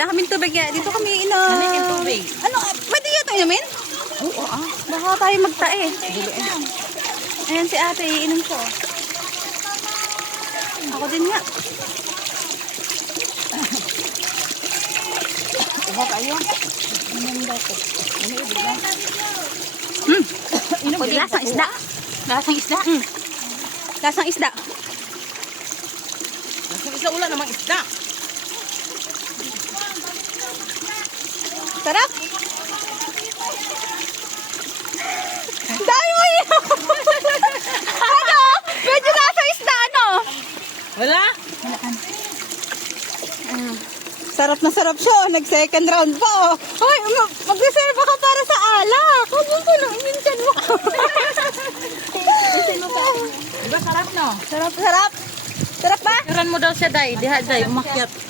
Wala kaming tubig kaya dito kami inom. Ano yung tubig? Ano, pwede yata inumin? Oo, Baka tayo magtae. Ayan si ate, iinom siya. Ako din nga. Iba kayo. Pwede lasang isda. Lasang isda. Lasang isda. Lasang isda, wala namang isda. Sarap. Dami mo yun. Ano? Medyo lasang isda, ano? Wala? Sarap na sarap siya. Nag-second round pa. Oh. Hoy, mag-reserve ka para sa alak. Huwag mo po nang imintan mo. Diba sarap no? Sarap, sarap. Sarap ba? Iran mo daw siya, Day. Diha, Day, umakyat.